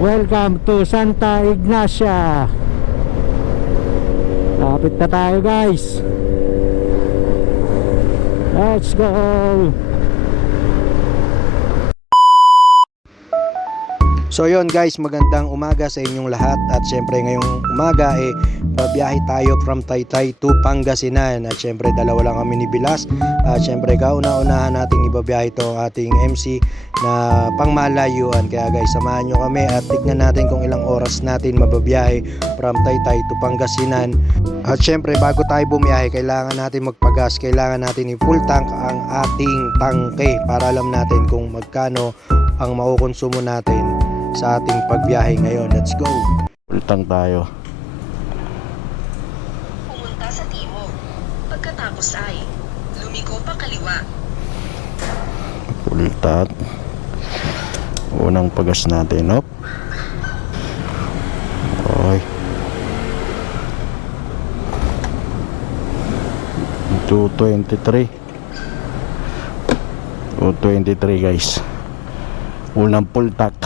Welcome to Santa Ignacia. Lapit na tayo guys. Let's go. So yon guys, magandang umaga sa inyong lahat. At syempre ngayong umaga eh babiyahe tayo from Taytay to Pangasinan. At syempre dalawa lang kami ni Bilas. At syempre kauna-unahan nating ibabiyahe ito ating MC na pangmalayuan. Kaya guys samahan nyo kami at tignan natin kung ilang oras natin mababiyahe from Taytay to Pangasinan. At syempre bago tayo bumiyahe kailangan natin magpagas. Kailangan natin i-full tank ang ating tangke para alam natin kung magkano ang makukonsumo natin sa ating pagbiyahe ngayon. Let's go! Ultang tayo Pumunta sa timog. Pagkatapos ay, lumiko pa kaliwa. Ultat Unang pagas natin Op. Okay 223 223 guys. Unang full tank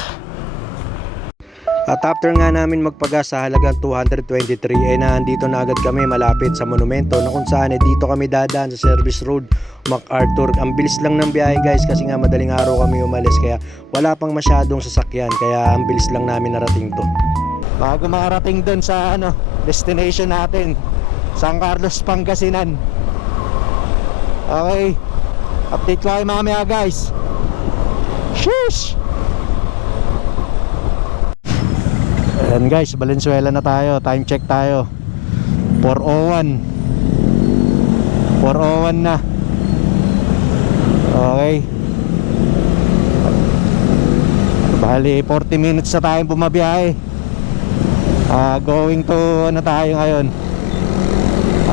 At after nga namin magpagas sa halagang 223 eh nandito na agad kami malapit sa monumento na kung saan eh dito kami dadaan sa service road MacArthur. Ang bilis lang ng biyahe guys kasi nga madaling araw kami umalis kaya wala pang masyadong sasakyan. Kaya ang bilis lang namin narating to. Bago makarating dun sa ano destination natin San Carlos, Pangasinan. Okay. Update ko kayo mamaya guys. Sheesh Ayan guys, Valenzuela na tayo Time check tayo 401 401 na Okay Bali 40 minutes na tayong bumabiyahe Ah, going to ano tayo ngayon?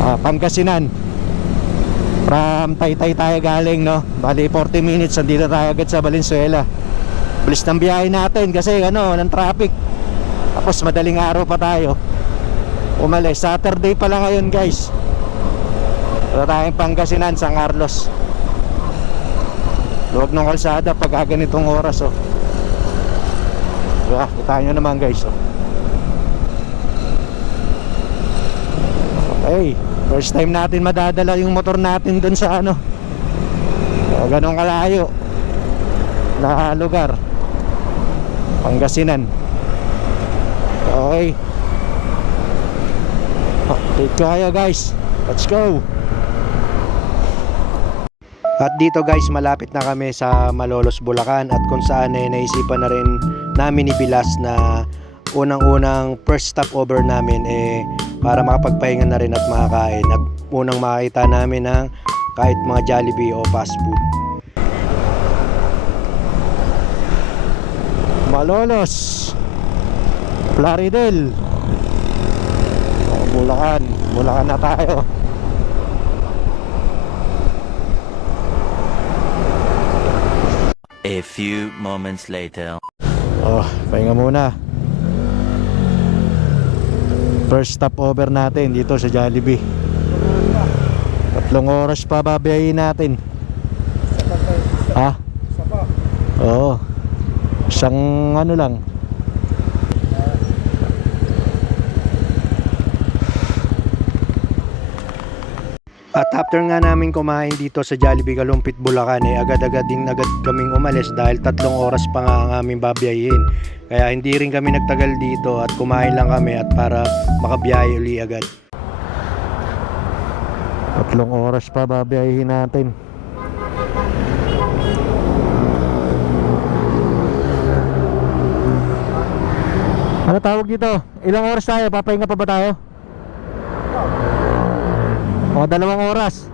Ah, Pangasinan. From Taytay tayo galing, no? Bali 40 minutes andito tayo agad sa Valenzuela. Bilis ng biyahe natin kasi ano, ng traffic. Tapos madaling araw pa tayo. Umalis. Saturday pa lang ngayon, guys. Wala tayong Pangasinan, San Carlos. Luwag ng kalsada pag ganitong oras, oh. Diba? Kita nyo naman, guys, oh. Okay, first time natin madadala yung motor natin dun sa ano o, ganong kalayo na lugar Pangasinan Okay. Update kayo guys. Let's go. At dito guys, malapit na kami sa Malolos, Bulacan at kung saan eh, naisipan na rin namin ni Bilas na unang-unang first stop over namin eh para makapagpahinga na rin at makakain. At unang makita namin ng kahit mga Jollibee o fast food. Malolos Plaridel oh, Bulacan Bulacan na tayo A few moments later. Oh, pahinga muna. First stop over natin dito sa Jollibee. Tatlong oras pa babiyahin natin. Ha? Oo. Isang ano lang. At after nga namin kumain dito sa Jollibee Kalumpit, Bulacan, eh agad-agad din agad kaming umalis dahil tatlong oras pa nga ang aming babiyahin. Kaya hindi rin kami nagtagal dito at kumain lang kami at para makabiyahe uli agad. Tatlong oras pa babiyahin natin. Ano tawag dito? Ilang oras tayo? Papahinga pa ba tayo? O, dalawang oras.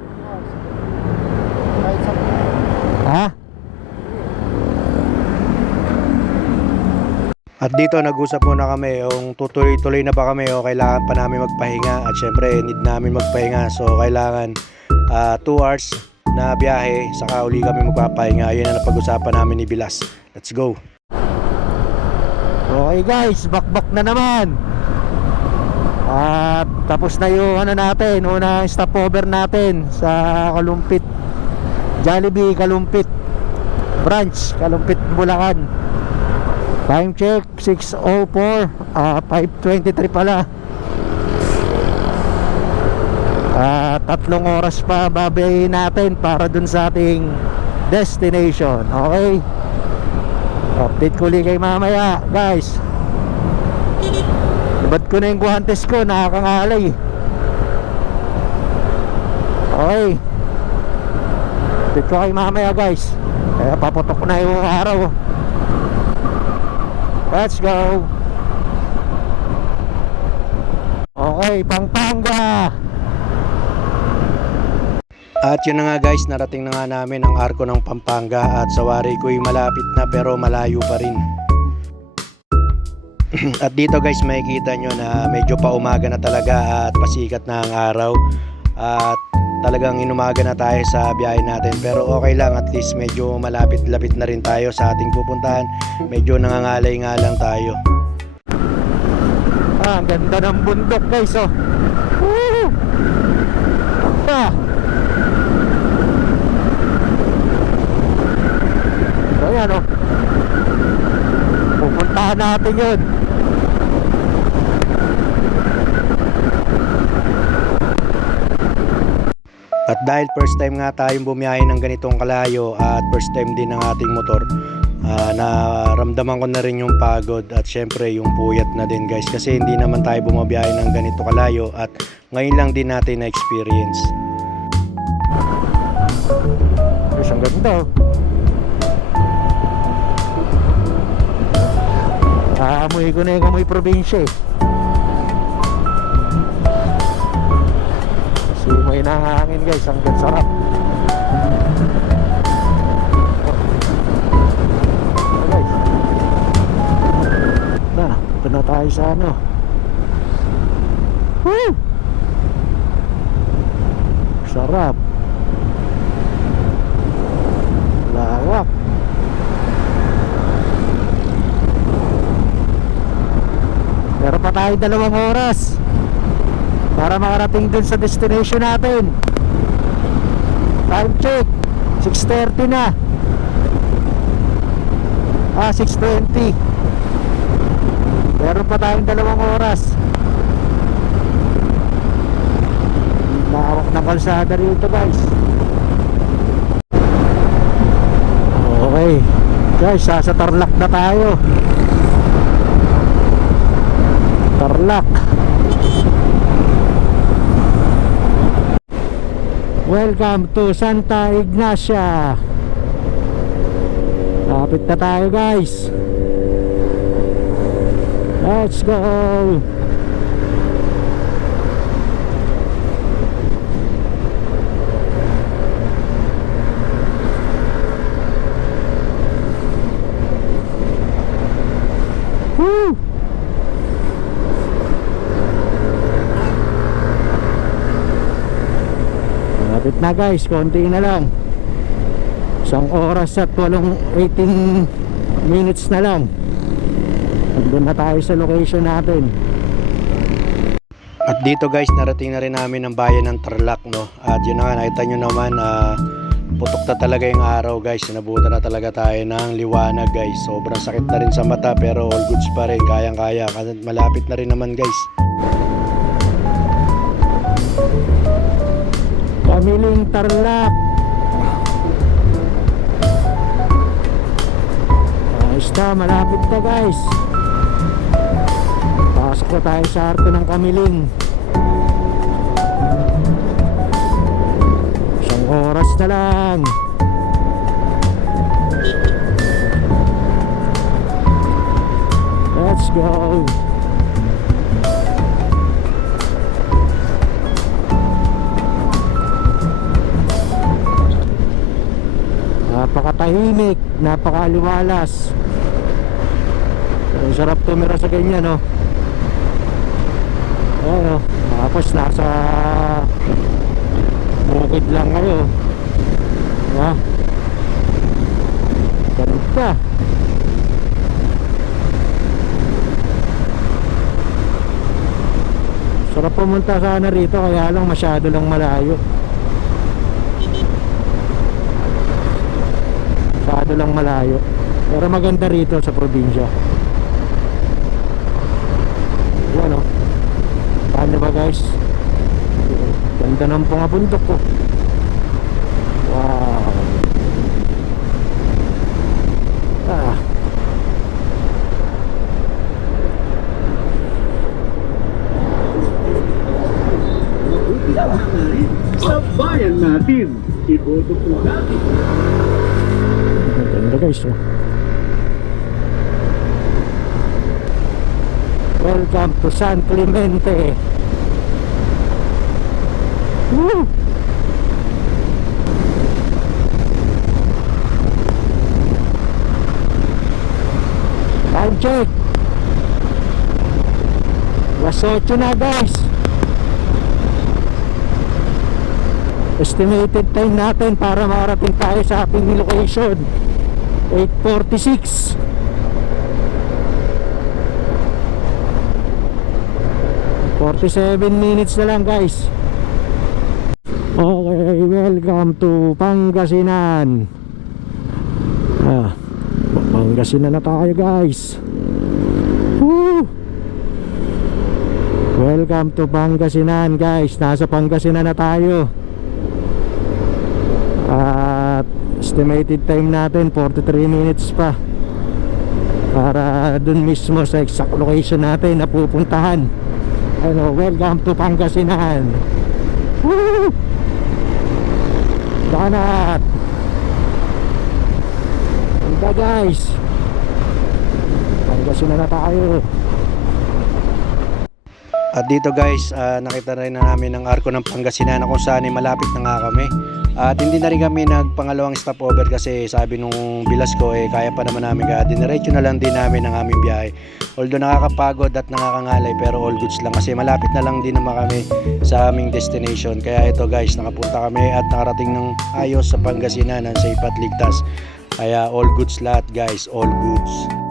Ha? At dito nag-usap muna kami. Yung tutuloy-tuloy na ba kami o kailangan pa namin magpahinga? At syempre need namin magpahinga. So kailangan 2 hours na biyahe saka uli kami magpapahinga. Yun ang napag-usapan namin ni Bilas. Let's go. Okay guys, bakbak na naman. At tapos na yung ano natin, unang stopover natin sa Kalumpit. Jollibee Kalumpit branch, Kalumpit, Bulacan. Time check 6.04 ah 5.23 pala Ah, tatlong oras pa babayin natin para dun sa ating destination. Okay? Update ko ulit kay mamaya, guys. Ba't ko na yung guhantes ko, nakakangalay. Okay. Update ko kay mamaya, guys. Kaya paputok na yung araw. Let's go. Okay, Pampanga. At yun na nga guys, narating na nga namin ang arko ng Pampanga at sa wari ko'y malapit na pero malayo pa rin. at dito guys, makikita nyo na medyo pa umaga na talaga at pasikat na ang araw. At talagang inumaga na tayo sa biyahe natin pero okay lang at least medyo malapit-lapit na rin tayo sa ating pupuntahan. Medyo nangangalay nga lang tayo. Ah, ang ganda ng bundok guys oh. Woo! Ah. So yan oh. Natin yun. At dahil first time nga tayong bumiyahe ng ganitong kalayo at first time din ng ating motor, ah, naramdaman ko na rin yung pagod at syempre yung puyat na din guys kasi hindi naman tayo bumabiyahe ng ganito kalayo at ngayon lang din natin na experience. Guys, ang ganda oh. Aamoy ko na yung amoy probinsya eh. Simoy na ang hangin guys, ang ganda sarap. Oh, guys. Na, ito tayo sa ano. Woo! Sarap. Lawak. Tayo dalawang oras para makarating dun sa destination natin. Time check. 6.30 na. Ah, 6.20. Meron pa tayong dalawang oras. Lawak na kalsada rito guys. Okay. Guys, sa Tarlac na tayo. Tarlac. Welcome to Santa Ignacia. Lapit na tayo guys. Let's go. Woo! Malapit na guys, konti na lang. Isang oras at walong 18 minutes na lang. Nandun na tayo sa location natin. At dito guys, narating na rin namin ang bayan ng Tarlac no. At yun nga, nakita nyo naman ah, putok na talaga yung araw guys. Nabuta na talaga tayo ng liwanag guys. Sobrang sakit na rin sa mata pero all goods pa rin. Kayang kaya. Malapit na rin naman guys. Pamiling Tarlac. Ayos na, malapit na guys. Pasok na tayo sa arko ng Kamiling. Isang oras na lang. Let's go. Napakatahimik, napakaliwalas. Ang sarap tumira sa ganyan, no? Oo, tapos nasa bukid lang kayo. Diba? Ganda. Sarap pumunta sana rito kaya lang masyado lang malayo. lang malayo. Pero maganda rito sa probinsya. Yan o paano ba guys? Ganda ng pangabundok ko oh. wow. Ah. Sa bayan natin iboto po natin. Ganda guys oh. Welcome to San Clemente. Woo! Time check. Las 8 na guys. Estimated time natin para makarating tayo sa ating location 8.46 47 minutes na lang guys. Okay, welcome to Pangasinan. Ah, Pangasinan na tayo guys. Woo! Welcome to Pangasinan guys. Nasa Pangasinan na tayo. At estimated time natin 43 minutes pa. Para dun mismo sa exact location natin na pupuntahan. Ano, welcome to Pangasinan. Woo! Banat! Ganda guys! Pangasinan na tayo. At dito guys, ah, nakita rin na namin ang arko ng Pangasinan. Na kung saan ay malapit na nga kami. At hindi na rin kami nagpangalawang stopover kasi sabi nung bilas ko eh kaya pa naman namin kaya diniretso na lang din namin ang aming biyahe. Although nakakapagod at nakakangalay pero all goods lang kasi malapit na lang din naman kami sa aming destination. Kaya ito guys, nakapunta kami at nakarating ng ayos sa Pangasinan ng safe at ligtas. Kaya all goods lahat guys, all goods.